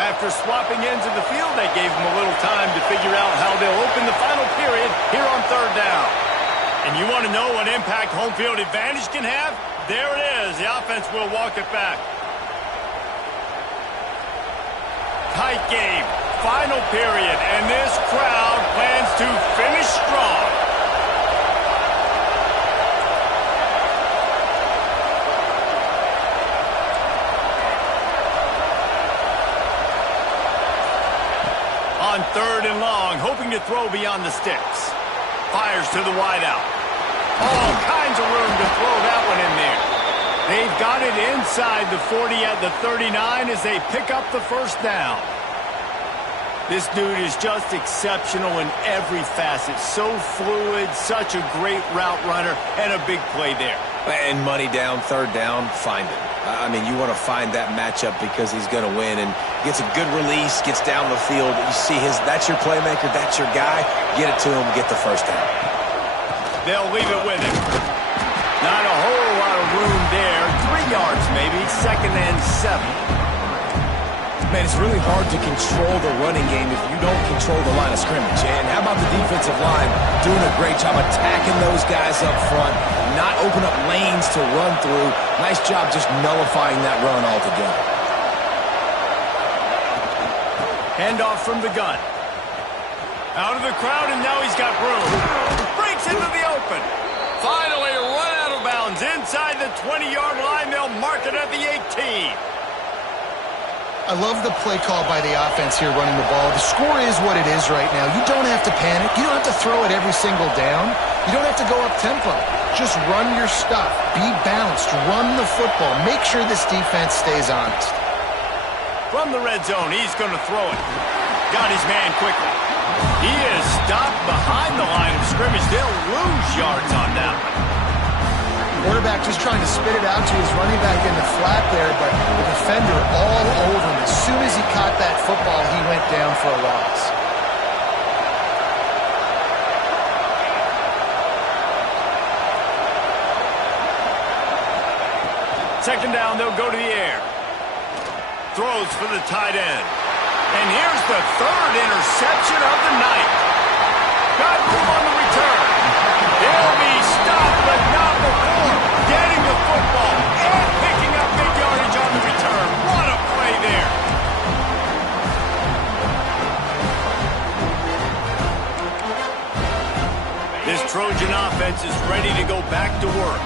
After swapping ends of the field, they gave them a little time to figure out how they'll open the final period here on third down. And you want to know what impact home field advantage can have? There it is. The offense will walk it back. Tight game. Final period. And this crowd plans to finish strong. On third and long, hoping to throw beyond the sticks. Fires to the wideout. All kinds of room to throw that one in there. They've got it inside the 40 at the 39 as they pick up the first down. This dude is just exceptional in every facet. So fluid, such a great route runner, and a big play there. And money down, third down, find him. I mean, you want to find that matchup because he's going to win. And gets a good release, gets down the field. You see that's your playmaker, that's your guy. Get it to him, get the first down. They'll leave it with him. Not a whole lot of room there. 3 yards maybe, 2nd and 7. Man, it's really hard to control the running game if you don't control the line of scrimmage. And how about the defensive line doing a great job attacking those guys up front, not open up lanes to run through. Nice job just nullifying that run altogether. Handoff from the gun. Out of the crowd, and now he's got room. Breaks into the open. Finally run out of bounds inside the 20-yard line. They'll mark it at the 18. I love the play call by the offense here running the ball. The score is what it is right now. You don't have to panic. You don't have to throw it every single down. You don't have to go up tempo. Just run your stuff. Be balanced. Run the football. Make sure this defense stays honest. From the red zone, he's going to throw it. Got his man quickly. He is stopped behind the line of scrimmage. They'll lose yards on that one. Quarterback just trying to spit it out to his running back in the flat there, but the defender all over him. As soon as he caught that football, he went down for a loss. Second down, they'll go to the air. Throws for the tight end. And here's the third interception of the night. Got room on the return. He'll be stopped, but not before getting the football and picking up big yardage on the return. What a play there. This Trojan offense is ready to go back to work.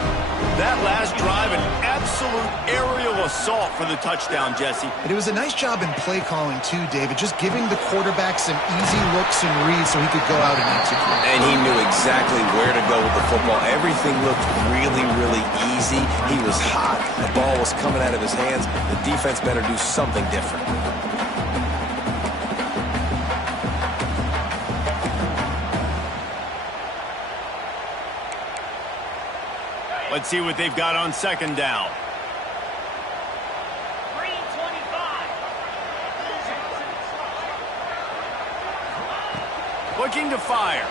That last drive, an absolute aerial assault for the touchdown, Jesse. And it was a nice job in play calling, too, David, just giving the quarterback some easy looks and reads so he could go out and execute. And he knew exactly where to go with the football. Everything looked really, really easy. He was hot. The ball was coming out of his hands. The defense better do something different. Let's see what they've got on second down. 3-25. Looking to fire.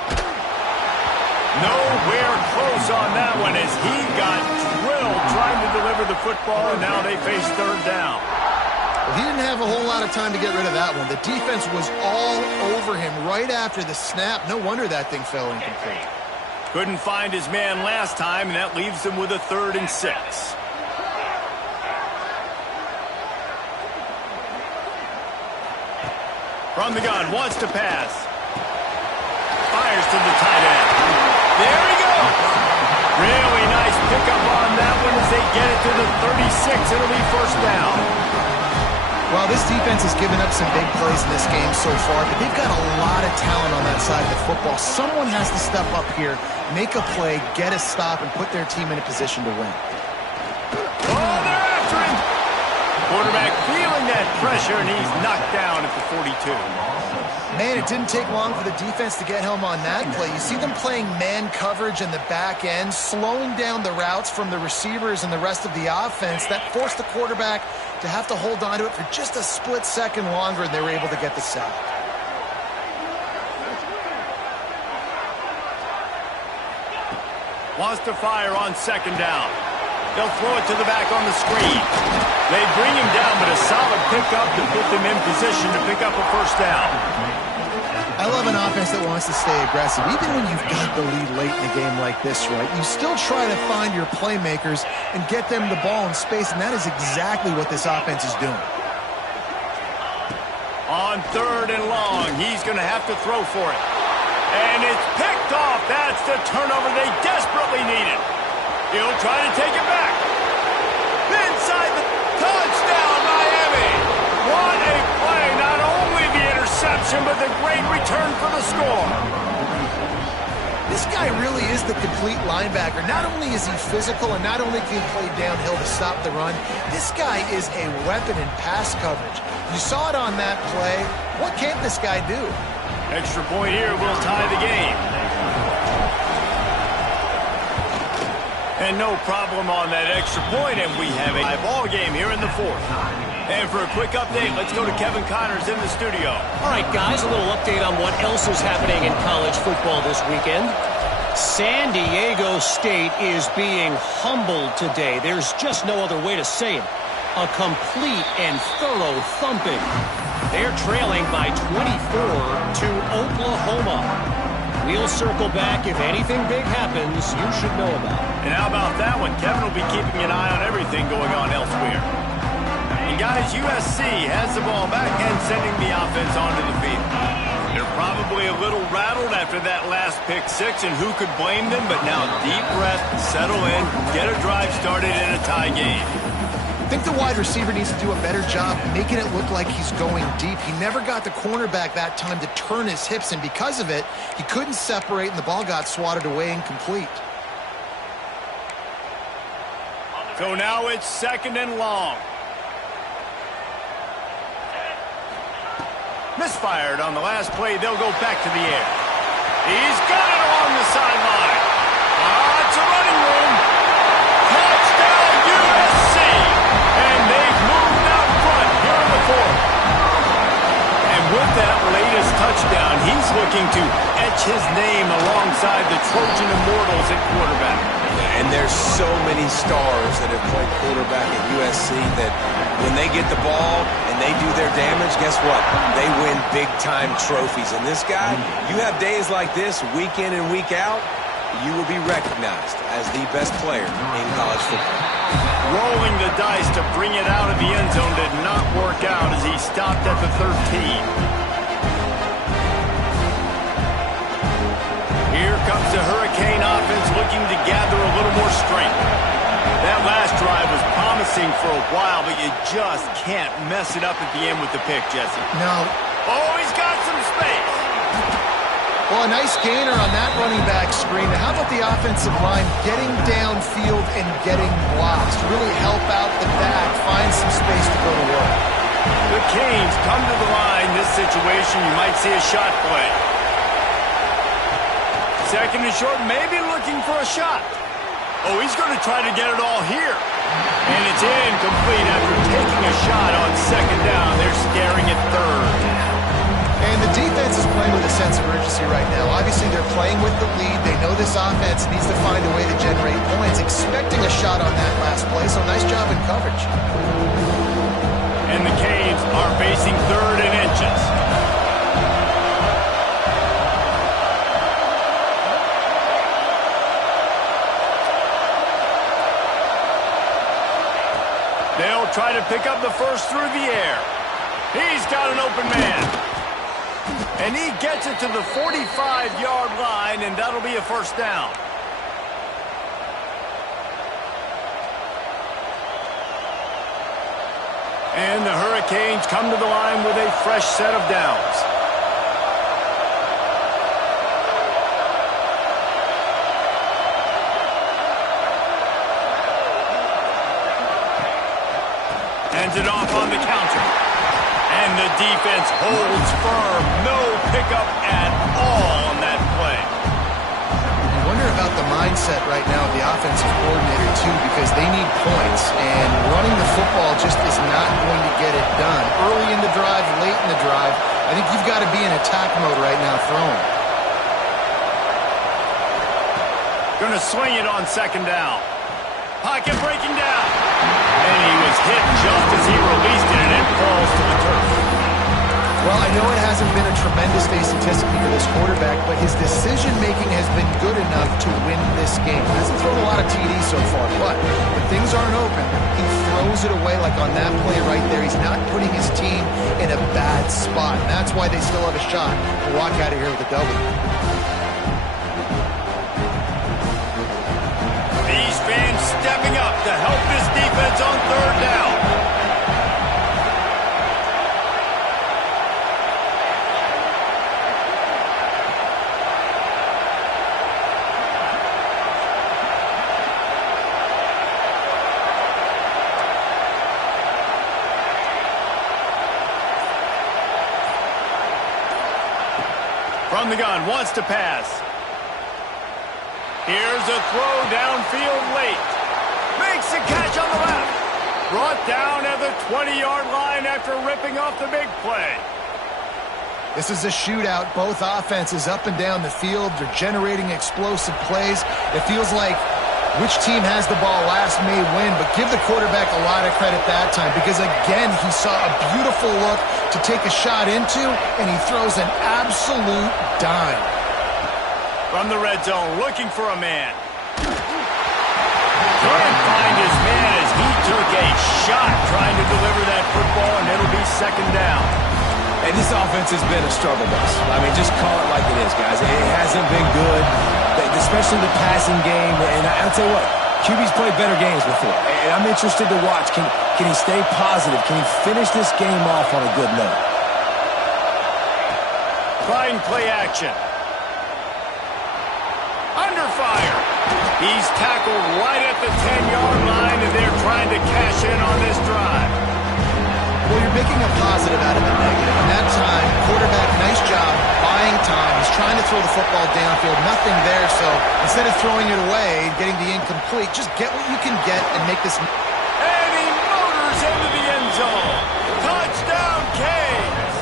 Nowhere close on that one as he got drilled trying to deliver the football, and now they face third down. Well, he didn't have a whole lot of time to get rid of that one. The defense was all over him right after the snap. No wonder that thing fell incomplete. Couldn't find his man last time, and that leaves him with a 3rd and 6. From the gun, wants to pass. Fires to the tight end. There he goes. Really nice pickup on that one as they get it to the 36. It'll be first down. Well, this defense has given up some big plays in this game so far, but they've got a lot of talent on that side of the football. Someone has to step up here, make a play, get a stop, and put their team in a position to win. Oh, they're after him. Quarterback feeling that pressure, and he's knocked down at the 42. Man, it didn't take long for the defense to get home on that play. You see them playing man coverage in the back end, slowing down the routes from the receivers and the rest of the offense. That forced the quarterback to have to hold on to it for just a split second longer, and they were able to get the sack. Wants to fire on second down. They'll throw it to the back on the screen. They bring him down, but a solid pickup to put them in position to pick up a first down. I love an offense that wants to stay aggressive. Even when you've got the lead late in a game like this, right, you still try to find your playmakers and get them the ball in space, and that is exactly what this offense is doing. On 3rd and long, he's going to have to throw for it. And it's picked off. That's the turnover they desperately needed. He'll try to take it back. Inside the touchdown, Miami. What a play. Not only the interception, but the great return for the score. This guy really is the complete linebacker. Not only is he physical and not only can he play downhill to stop the run, this guy is a weapon in pass coverage. You saw it on that play. What can't this guy do? Extra point here will tie the game. And no problem on that extra point, and we have a ball game here in the 4th. And for a quick update, let's go to Kevin Connors in the studio. All right, guys, a little update on what else is happening in college football this weekend. San Diego State is being humbled today. There's just no other way to say it. A complete and thorough thumping. They're trailing by 24 to Oklahoma. We'll circle back. If anything big happens, you should know about it. And how about that one? Kevin will be keeping an eye on everything going on elsewhere. And guys, USC has the ball back and sending the offense onto the field. They're probably a little rattled after that last pick six, and who could blame them? But now deep breath, settle in, get a drive started in a tie game. I think the wide receiver needs to do a better job making it look like he's going deep. He never got the cornerback that time to turn his hips, and because of it, he couldn't separate, and the ball got swatted away incomplete. So now it's 2nd and long. Misfired on the last play. They'll go back to the air. He's got it along the sideline. It's a running room. Touchdown USC. And they've moved out front here in the 4th. And with that latest touchdown, he's looking to etch his name alongside the Trojan Immortals at quarterback. And there's so many stars that have played quarterback at USC that when they get the ball and they do their damage, guess what? They win big-time trophies. And this guy, you have days like this, week in and week out, you will be recognized as the best player in college football. Rolling the dice to bring it out of the end zone did not work out as he stopped at the 13. Here comes the Hurricane offense looking to gather a little more strength. That last drive was promising for a while, but you just can't mess it up at the end with the pick, Jesse. No. Oh, he's got some space. Well, a nice gainer on that running back screen. How about the offensive line getting downfield and getting blocks to really help out the back, find some space to go to work? The Canes come to the line. This situation, you might see a shot play. 2nd and short, maybe looking for a shot. Oh, he's going to try to get it all here. And it's incomplete after taking a shot on 2nd down. They're staring at 3rd. And the defense is playing with a sense of urgency right now. Obviously, they're playing with the lead. They know this offense needs to find a way to generate points, expecting a shot on that last play. So nice job in coverage. And the Canes are facing 3rd and inches. They'll try to pick up the first through the air. He's got an open man. And he gets it to the 45-yard line, and that'll be a first down. And the Hurricanes come to the line with a fresh set of downs. Hands it off on the counter. And the defense holds firm. No pickup at all on that play. I wonder about the mindset right now of the offensive coordinator, too, because they need points. And running the football just is not going to get it done. Early in the drive, late in the drive, I think you've got to be in attack mode right now throwing. Going to swing it on 2nd down. Pocket breaking down. And he was hit just Well, I know it hasn't been a tremendous day statistically for this quarterback, but his decision-making has been good enough to win this game. Hasn't thrown a lot of TDs so far, but when things aren't open, he throws it away like on that play right there. He's not putting his team in a bad spot, and that's why they still have a shot to walk out of here with a W. These fans stepping up to help this defense on third down. From the gun, wants to pass. Here's a throw downfield late. Makes a catch on the left. Brought down at the 20-yard line after ripping off the big play. This is a shootout. Both offenses up and down the field. They're generating explosive plays. It feels like which team has the ball last may win, but give the quarterback a lot of credit that time because, again, he saw a beautiful look to take a shot into, and he throws an absolute dime. From the red zone, looking for a man. Can't find his man as he took a shot trying to deliver that football, and it'll be second down. And this offense has been a struggle bus. I mean, just call it like it is, guys. It hasn't been good, especially the passing game. And I'll tell you what, QB's played better games before. And I'm interested to watch. Can he stay positive? Can he finish this game off on a good note? Trying play action. Under fire. He's tackled right at the 10-yard line, and they're trying to cash in on this drive. Well, you're making a positive out of the negative. And that time, quarterback, nice job, buying time. He's trying to throw the football downfield. Nothing there, so instead of throwing it away and getting the incomplete, just get what you can get and make this. And he motors into the end zone. Touchdown, Canes!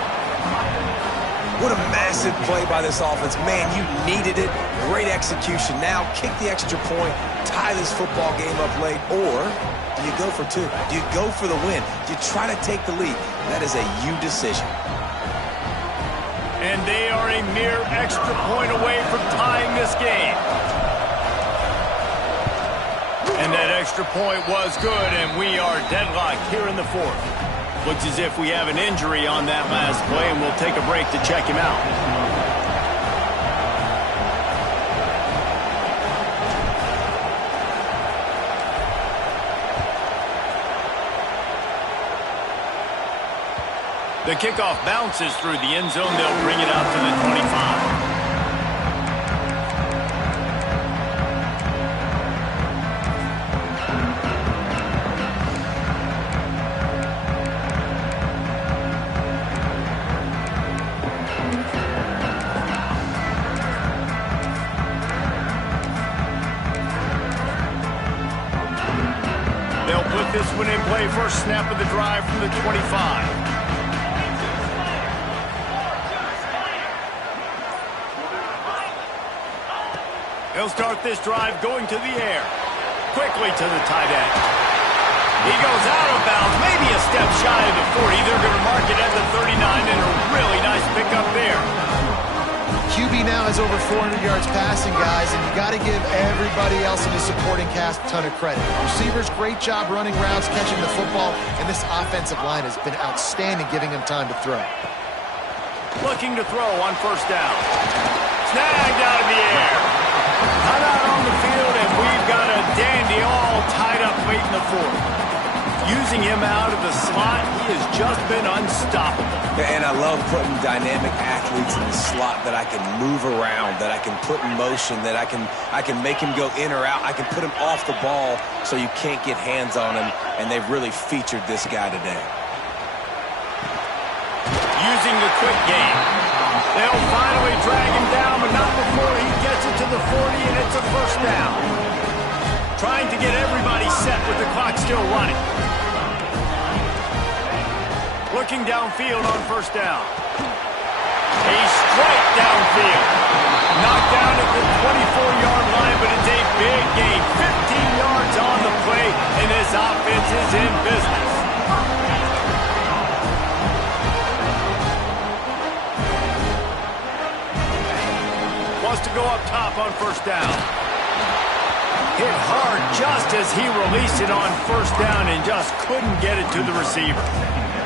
What a massive play by this offense. Man, you needed it. Great execution. Now kick the extra point, tie this football game up late, or do you go for two? Do you go for the win? Do you try to take the lead? That is a you decision. And they are a mere extra point away from tying this game. And that extra point was good, and we are deadlocked here in the fourth. Looks as if we have an injury on that last play, and we'll take a break to check him out. The kickoff bounces through the end zone. They'll bring it out to the 25. They'll put this one in play. First snap of the drive from the 25. He'll start this drive going to the air. Quickly to the tight end. He goes out of bounds, maybe a step shy of the 40. They're going to mark it at the 39, and a really nice pickup there. QB now has over 400 yards passing, guys, and you got to give everybody else in the supporting cast a ton of credit. Receivers, great job running routes, catching the football, and this offensive line has been outstanding, giving him time to throw. Looking to throw on first down. Snagged out of the air. Not out on the field, and we've got a dandy all tied up late in the fourth. Using him out of the slot, he has just been unstoppable. And I love putting dynamic athletes in the slot that I can move around, that I can put in motion, that I can make him go in or out. I can put him off the ball so you can't get hands on him, and they've really featured this guy today. Using the quick game. They'll finally drag him down, but not before he gets it to the 40, and it's a first down. Trying to get everybody set with the clock still running. Looking downfield on first down. A strike downfield. Knocked down at the 24-yard line, but it's a big gain. 15 yards on the play, and this offense is in business. up top on first down. Hit hard just as he released it on first down and just couldn't get it to the receiver.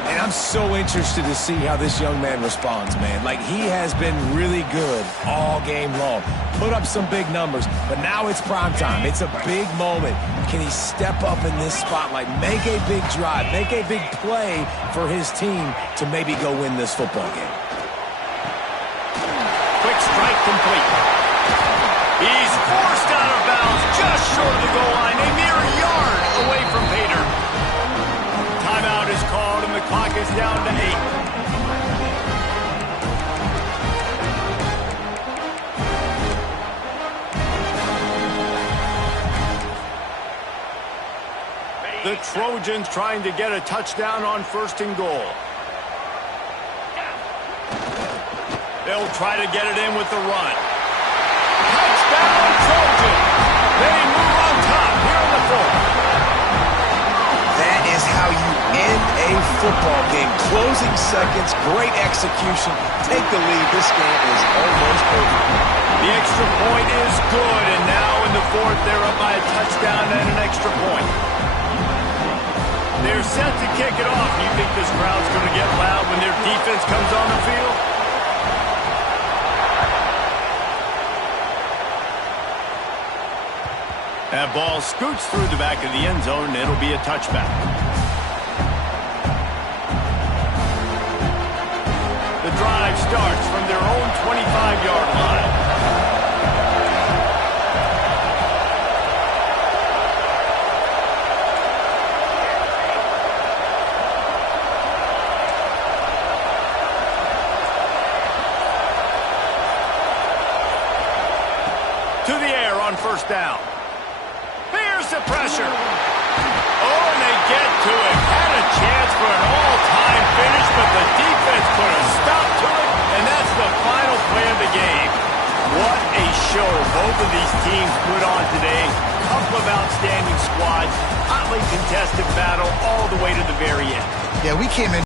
And I'm so interested to see how this young man responds, man. Like, he has been really good all game long. Put up some big numbers, but now it's prime time. It's a big moment. Can he step up in this spotlight, make a big drive, make a big play for his team to maybe go win this football game? Quick strike complete. He's forced out of bounds just short of the goal line, a mere yard away from Pater. Timeout is called, and the clock is down to 8. The Trojans trying to get a touchdown on first and goal. They'll try to get it in with the run. Touchdown, Trojans! They move on top here in the fourth. That is how you end a football game. Closing seconds, great execution. Take the lead. This game is almost over. The extra point is good, and now in the fourth, they're up by a touchdown and an extra point. They're set to kick it off. You think this crowd's going to get loud when their defense comes on the field? That ball scoots through the back of the end zone, and it'll be a touchback. The drive starts from their own 25-yard line. To the air on first down. Here's the pressure. Oh, and they get to it. Had a chance for an all-time finish, but the defense put a stop to it, and that's the final play of the game. What a show both of these teams put on today. Couple of outstanding squads, hotly contested battle all the way to the very end. Yeah, we came in